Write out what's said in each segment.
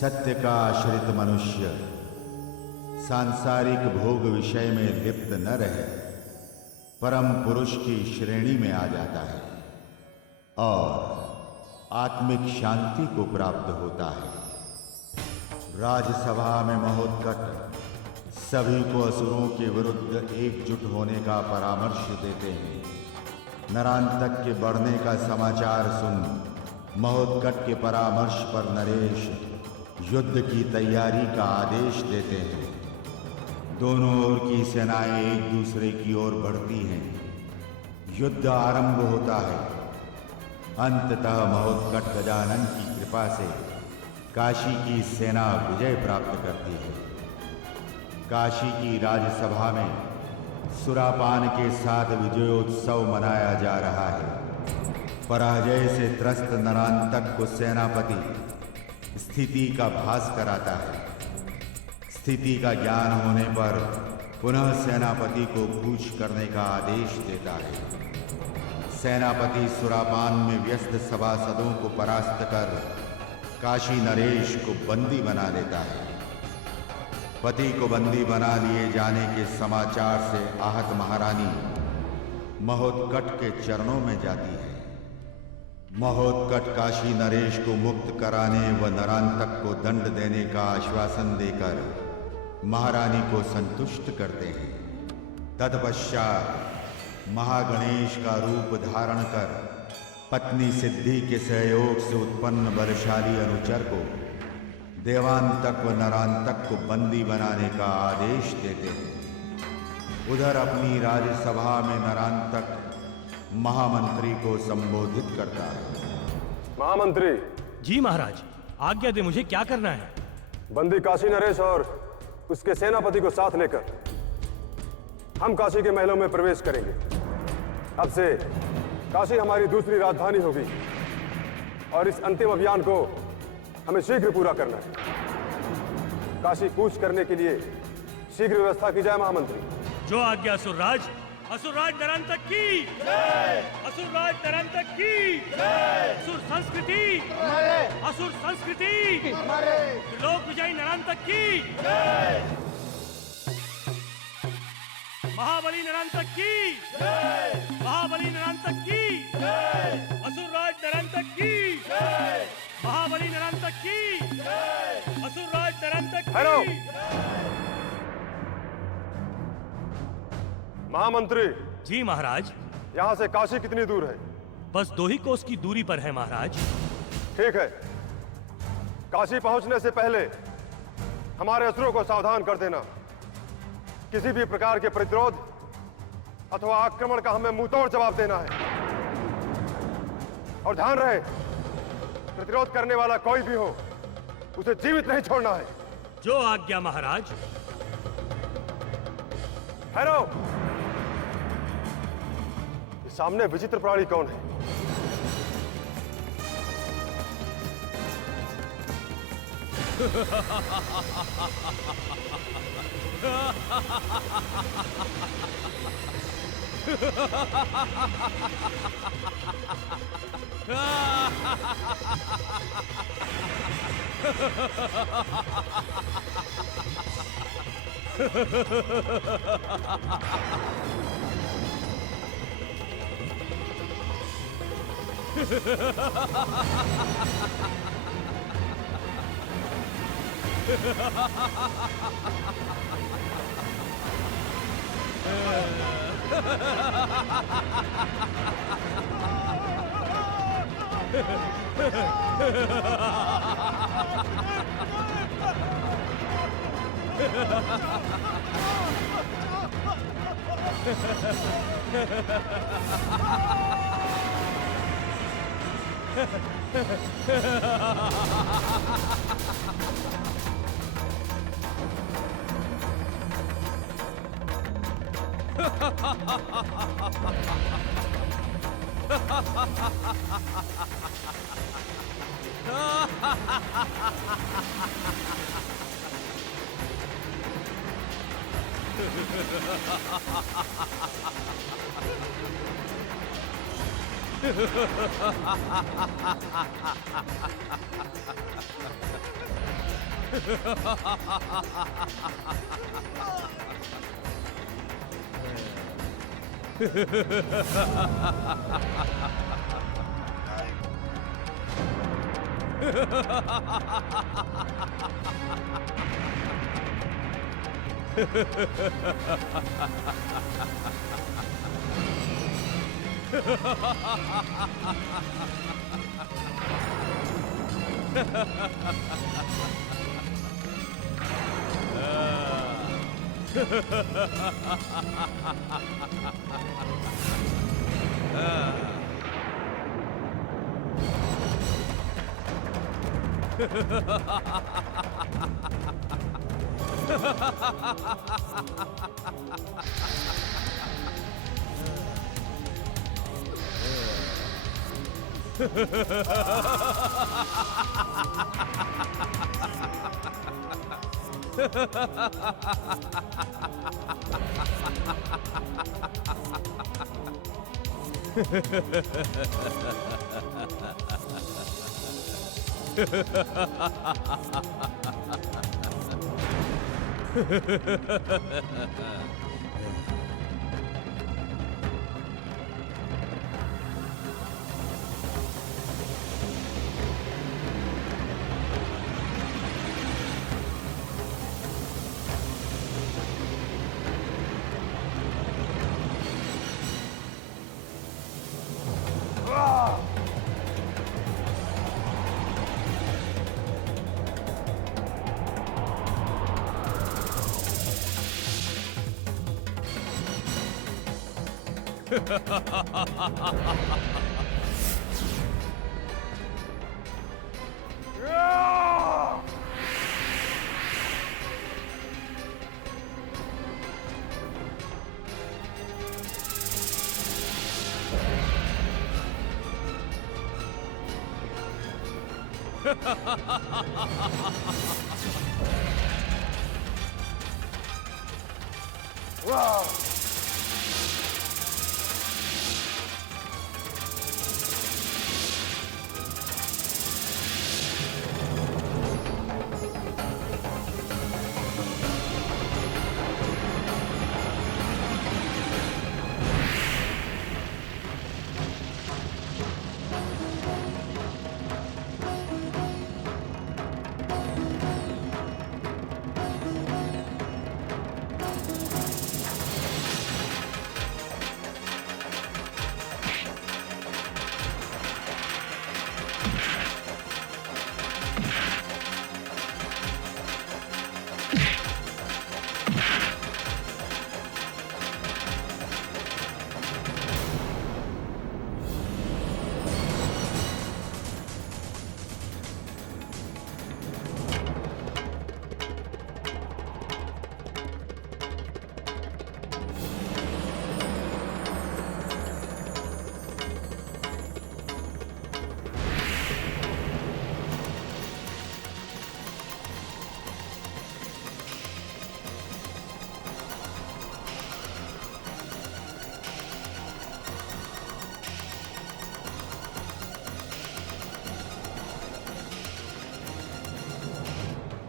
सत्य का आश्रित मनुष्य सांसारिक भोग विषय में लिप्त न रहे परम पुरुष की श्रेणी में आ जाता है और आत्मिक शांति को प्राप्त होता है। राजसभा में महोत्कट सभी को असुरों के विरुद्ध एकजुट होने का परामर्श देते हैं। नरांतक के बढ़ने का समाचार सुन महोत्कट के परामर्श पर नरेश युद्ध की तैयारी का आदेश देते हैं। दोनों ओर की सेनाएं एक दूसरे की ओर बढ़ती हैं। युद्ध आरंभ होता है। अंततः महोत्कट गजानन की कृपा से काशी की सेना विजय प्राप्त करती है। काशी की राजसभा में सुरापान के साथ विजयोत्सव मनाया जा रहा है। पराजय से त्रस्त नरांतक को सेनापति स्थिति का भास कराता है। स्थिति का ज्ञान होने पर पुनः सेनापति को कूच करने का आदेश देता है। सेनापति सुरापान में व्यस्त सभासदों को परास्त कर काशी नरेश को बंदी बना लेता है। पति को बंदी बना लिए जाने के समाचार से आहत महारानी महोत्कट के चरणों में जाती है। महोत्कट काशी नरेश को मुक्त कराने व नरांतक को दंड देने का आश्वासन देकर महारानी को संतुष्ट करते हैं। तत्पश्चात महागणेश का रूप धारण कर पत्नी सिद्धि के सहयोग से उत्पन्न बलशाली अनुचर को देवांतक व नरांतक को बंदी बनाने का आदेश देते हैं। उधर अपनी राजसभा में नरांतक महामंत्री को संबोधित करता है। महामंत्री। जी महाराज, आज्ञा दे, मुझे क्या करना है? बंदी काशी नरेश और उसके सेनापति को साथ लेकर हम काशी के महलों में प्रवेश करेंगे। अब से काशी हमारी दूसरी राजधानी होगी और इस अंतिम अभियान को हमें शीघ्र पूरा करना है। काशी कूच करने के लिए शीघ्र व्यवस्था की जाए महामंत्री। जो आज्ञा असुरराज। असुरराज नरांतक की जय। असुरराज नरांतक की जय। असुर संस्कृति असुर संस्कृति त्रिलोक विजयी नरांतक की जय। महाबली नरांतक की जय। महाबली नरांतक की जय। असुरराज नरांतक की जय। महाबली नरांतक की जय। असुरराज नरांतक की जय। महामंत्री। जी महाराज। यहाँ से काशी कितनी दूर है? बस 2 ही कोस की दूरी पर है महाराज। ठीक है, काशी पहुंचने से पहले हमारे असुरों को सावधान कर देना। किसी भी प्रकार के प्रतिरोध अथवा आक्रमण का हमें मुंहतोड़ जवाब देना है। और ध्यान रहे, प्रतिरोध करने वाला कोई भी हो उसे जीवित नहीं छोड़ना है। जो आज्ञा महाराज। ठहरो, सामने विचित्र प्राणी कौन है?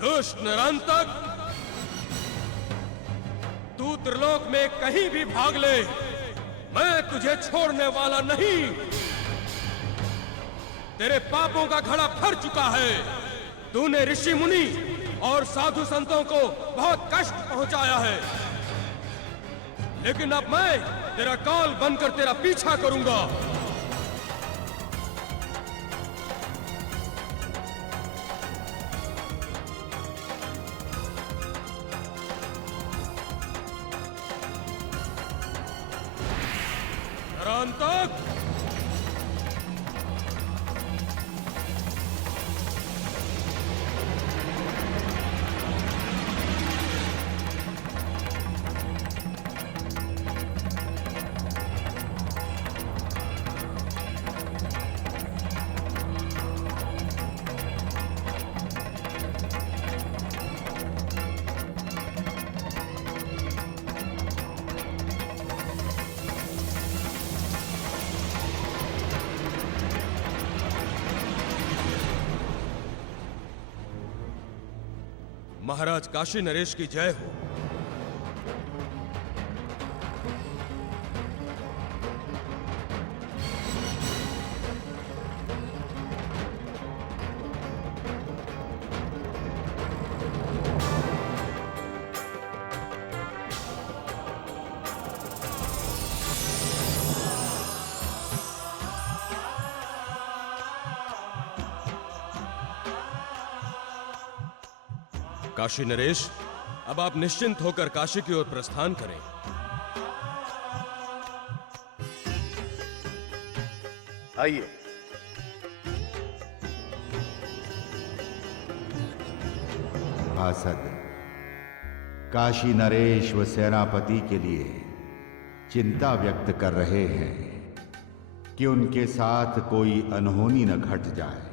दुष्ट निरंतक, तू त्रिलोक में कहीं भी भाग ले, मैं तुझे छोड़ने वाला नहीं। तेरे पापों का घड़ा भर चुका है। तूने ऋषि मुनि और साधु संतों को बहुत कष्ट पहुंचाया है, लेकिन अब मैं तेरा काल बनकर तेरा पीछा करूंगा। निरंतक, महाराज काशी नरेश की जय हो। काशी नरेश, अब आप निश्चिंत होकर काशी की ओर प्रस्थान करें। आइए। पार्षद काशी नरेश व सेनापति के लिए चिंता व्यक्त कर रहे हैं कि उनके साथ कोई अनहोनी न घट जाए।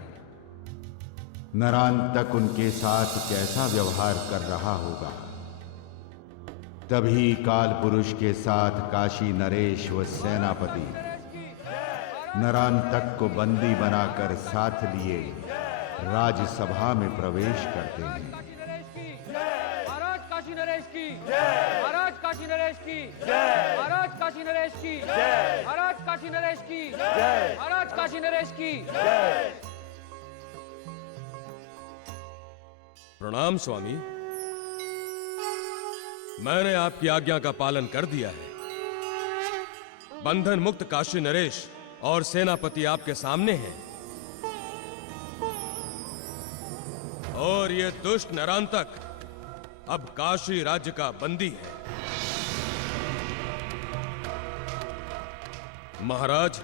नरांतक उनके साथ कैसा व्यवहार कर रहा होगा। तभी काल पुरुष के साथ काशी नरेश व सेनापति नरांतक को बंदी बनाकर साथ लिए राजसभा में प्रवेश करते हैं। महाराज काशी नरेश की महाराज काशी नरेश की महाराज काशी नरेश की महाराज काशी नरेश की महाराज काशी नरेश की। प्रणाम स्वामी, मैंने आपकी आज्ञा का पालन कर दिया है। बंधन मुक्त काशी नरेश और सेनापति आपके सामने हैं और ये दुष्ट नरांतक अब काशी राज्य का बंदी है। महाराज,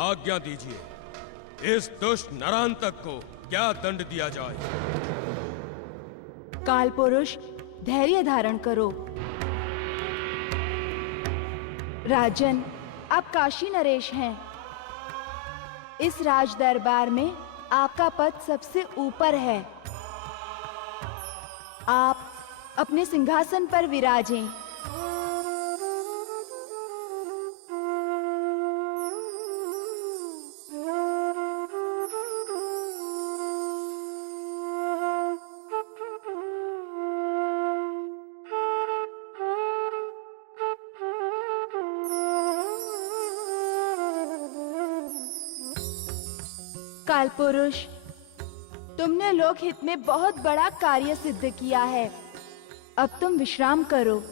आज्ञा दीजिए, इस दुष्ट नरांतक को क्या दंड दिया जाए? काल पुरुष, धैर्य धारण करो। राजन, आप काशी नरेश हैं। इस राज दरबार में आपका पद सबसे ऊपर है। आप अपने सिंहासन पर विराजें। काल पुरुष, तुमने लोक हित में बहुत बड़ा कार्य सिद्ध किया है। अब तुम विश्राम करो।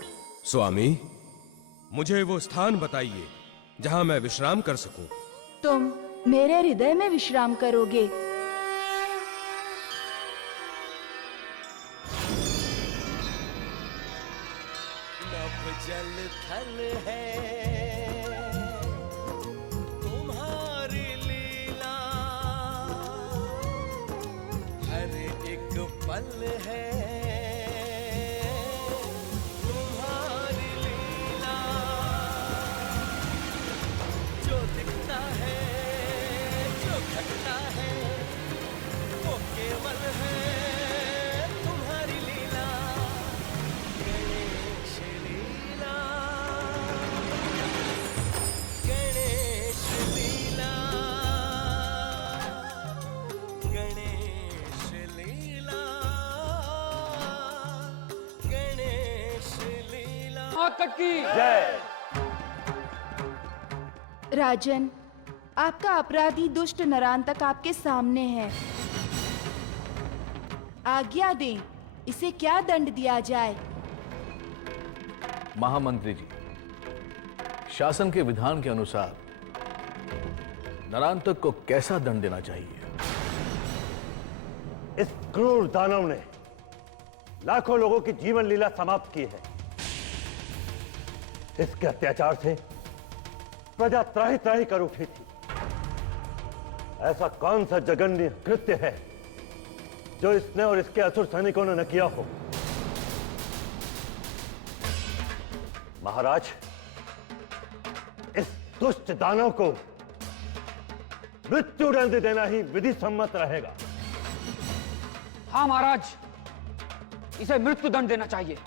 स्वामी, मुझे वो स्थान बताइए जहां मैं विश्राम कर सकूं। तुम मेरे हृदय में विश्राम करोगे। नभ जल थल है तुम्हारी लीला, हर एक पल है तुम्हारी लीला। जो दिखता है, जो घटता है, वो केवल है तुम्हारी लीला। गणेश लीला, गणेश लीला, गणेश लीला, गणेश लीला। मौत की राजन, आपका अपराधी दुष्ट नरांतक आपके सामने है। आज्ञा दें, इसे क्या दंड दिया जाए? महामंत्री जी, शासन के विधान के अनुसार नरांतक को कैसा दंड देना चाहिए? इस क्रूर दानव ने लाखों लोगों की जीवन लीला समाप्त की है। इसके अत्याचार से प्रजा त्राही त्राही कर उठी थी। ऐसा कौन सा जघन्य कृत्य है जो इसने और इसके असुर सैनिकों ने न किया हो? महाराज, इस दुष्ट दानव को मृत्यु दंड देना ही विधि सम्मत रहेगा। हाँ महाराज, इसे मृत्यु दंड देना चाहिए,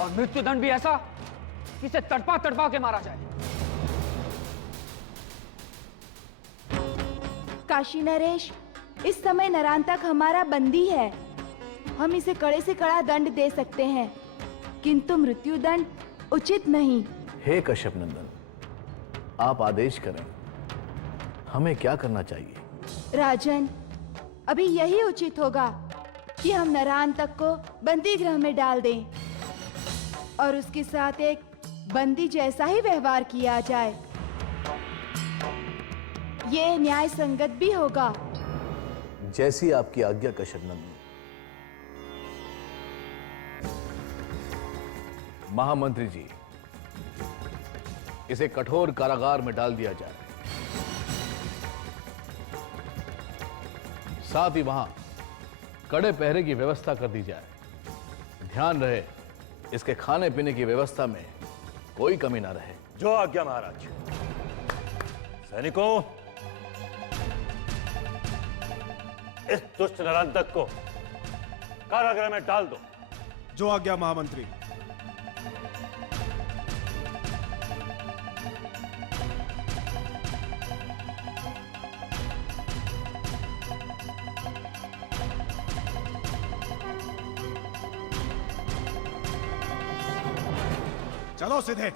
और मृत्यु दंड भी ऐसा कि इसे तड़पा तड़पा के मारा जाए। काशी नरेश, इस समय नरांतक हमारा बंदी है। हम इसे कड़े से कड़ा दंड दे सकते हैं, किंतु मृत्युदंड उचित नहीं। हे कश्यप नंदन, आप आदेश करें, हमें क्या करना चाहिए? राजन, अभी यही उचित होगा कि हम नरांतक को बंदी गृह में डाल दें और उसके साथ एक बंदी जैसा ही व्यवहार किया जाए। ये न्याय संगत भी होगा। जैसी आपकी आज्ञा कश्यप नंदन। महामंत्री जी, इसे कठोर कारागार में डाल दिया जाए। साथ ही वहां कड़े पहरे की व्यवस्था कर दी जाए। ध्यान रहे, इसके खाने पीने की व्यवस्था में कोई कमी ना रहे। जो आज्ञा महाराज। सैनिकों, इस दुष्ट नरांतक को कारागृह में डाल दो। जो आज्ञा महामंत्री। चलो सीधे।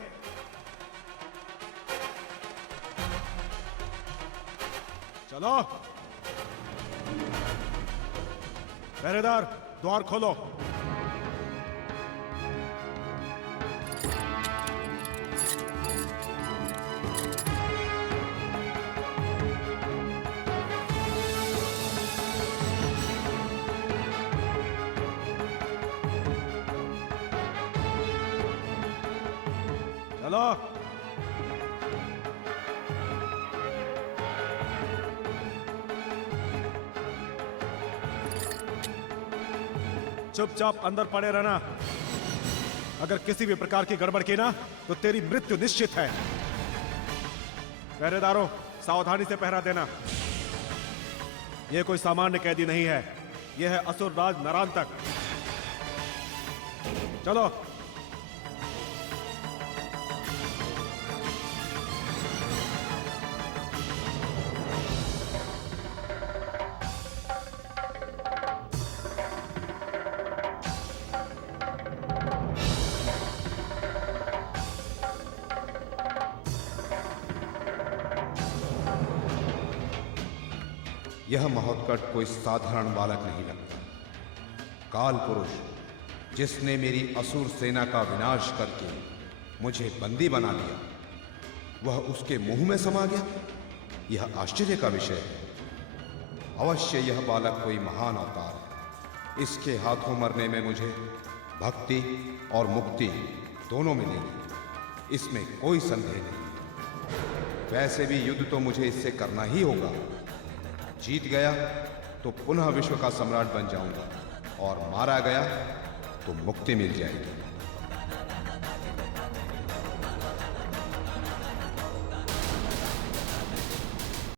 चलो, पहरेदार द्वार खोलो। चलो। चुपचाप अंदर पड़े रहना। अगर किसी भी प्रकार की गड़बड़ की ना तो तेरी मृत्यु निश्चित है। पहरेदारों, सावधानी से पहरा देना। यह कोई सामान्य कैदी नहीं है, यह है असुर राज नरांतक। चलो। यह महोत्कट कोई साधारण बालक नहीं लगता। काल पुरुष, जिसने मेरी असुर सेना का विनाश करके मुझे बंदी बना लिया, वह उसके मुंह में समा गया। यह आश्चर्य का विषय है। अवश्य यह बालक कोई महान अवतार है। इसके हाथों मरने में मुझे भक्ति और मुक्ति दोनों मिलेंगी, इसमें कोई संदेह नहीं। वैसे भी युद्ध तो मुझे इससे करना ही होगा। जीत गया तो पुनः विश्व का सम्राट बन जाऊंगा और मारा गया तो मुक्ति मिल जाएगी।